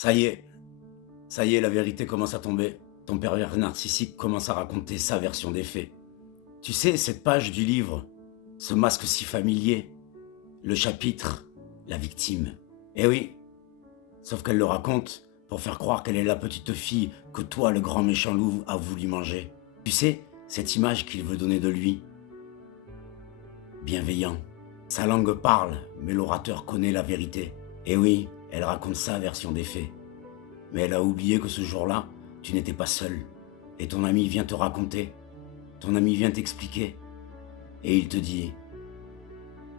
Ça y est, la vérité commence à tomber. Ton pervers narcissique commence à raconter sa version des faits. Tu sais, cette page du livre, ce masque si familier, le chapitre, la victime. Eh oui, sauf qu'elle le raconte pour faire croire qu'elle est la petite fille que toi, le grand méchant loup, a voulu manger. Tu sais, cette image qu'il veut donner de lui, bienveillant. Sa langue parle, mais l'orateur connaît la vérité. Eh oui, elle raconte sa version des faits. Mais elle a oublié que ce jour-là, tu n'étais pas seul. Et ton ami vient te raconter. Ton ami vient t'expliquer. Et il te dit,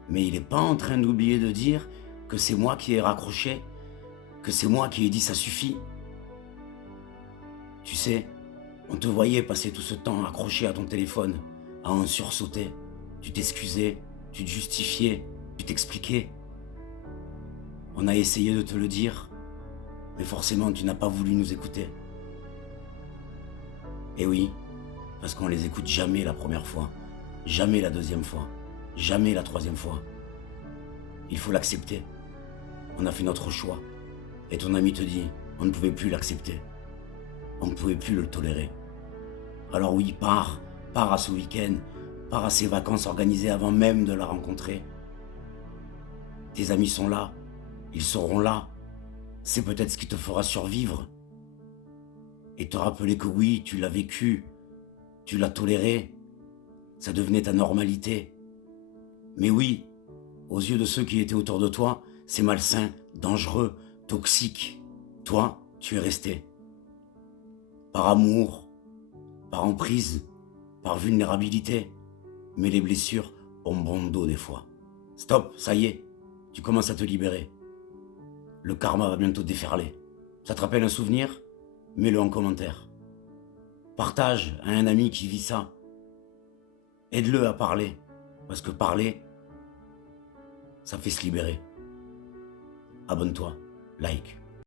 mais il n'est pas en train d'oublier de dire que c'est moi qui ai raccroché, que c'est moi qui ai dit ça suffit. Tu sais, on te voyait passer tout ce temps accroché à ton téléphone, à en sursauter. Tu t'excusais, tu te justifiais, tu t'expliquais. On a essayé de te le dire, mais forcément tu n'as pas voulu nous écouter. Et oui, parce qu'on les écoute jamais la première fois, jamais la deuxième fois, jamais la troisième fois. Il faut l'accepter. On a fait notre choix. Et ton ami te dit, on ne pouvait plus l'accepter. On ne pouvait plus le tolérer. Alors oui, pars à ce week-end, pars à ces vacances organisées avant même de la rencontrer. Tes amis sont là, ils seront là. C'est peut-être ce qui te fera survivre. Et te rappeler que oui, tu l'as vécu, tu l'as toléré, ça devenait ta normalité. Mais oui, aux yeux de ceux qui étaient autour de toi, c'est malsain, dangereux, toxique. Toi, tu es resté. Par amour, par emprise, par vulnérabilité. Mais les blessures ont bon dos des fois. Stop, ça y est, tu commences à te libérer. Le karma va bientôt déferler. Ça te rappelle un souvenir? Mets-le en commentaire. Partage à un ami qui vit ça. Aide-le à parler. Parce que parler, ça fait se libérer. Abonne-toi, like.